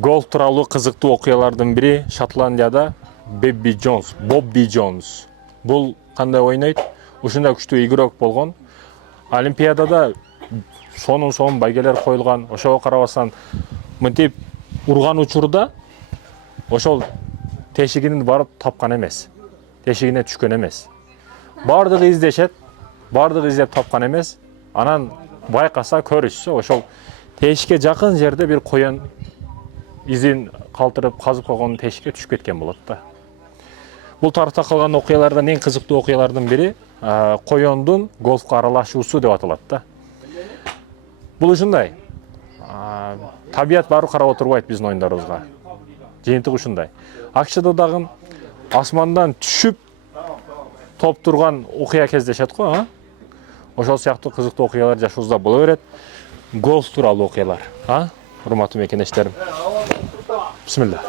Golf тууралуу кызыктуу окуялардын бири Шотландияда Бобби Джонс. Бул кандай ойнойт? Ушундай күчтүү игрок болгон. Олимпиадада сонун байгелер коюлган. Ошого карабастан мынтип урган учурда ошол тешигин барып тапкан эмес. Тешигине түшкөн эмес. Бардыгы издешет, бардыгы издеп тапкан эмес. Анан байкаса көрүшсө ошол тешикке жакын жерде бир коен изин калтырып казып койгон тешикке түшүп кеткен болот да. Бул тарыхта калган окуялардан эң кызыктуу окуялардын бири коендун голфко аралашуусу деп аталат да. Бул ушундай. Табият баары карап отурбайт биздин оюндарыбызга. Жыйынтыгы ушундай. АКШда дагы асмандан түшүп топ турган окуя кездешет го, ошол сыяктуу кызыктуу окуялар жашообузда боло берет. Голф тууралуу окуялар, урматтуу мекенештерим. Бисмилла.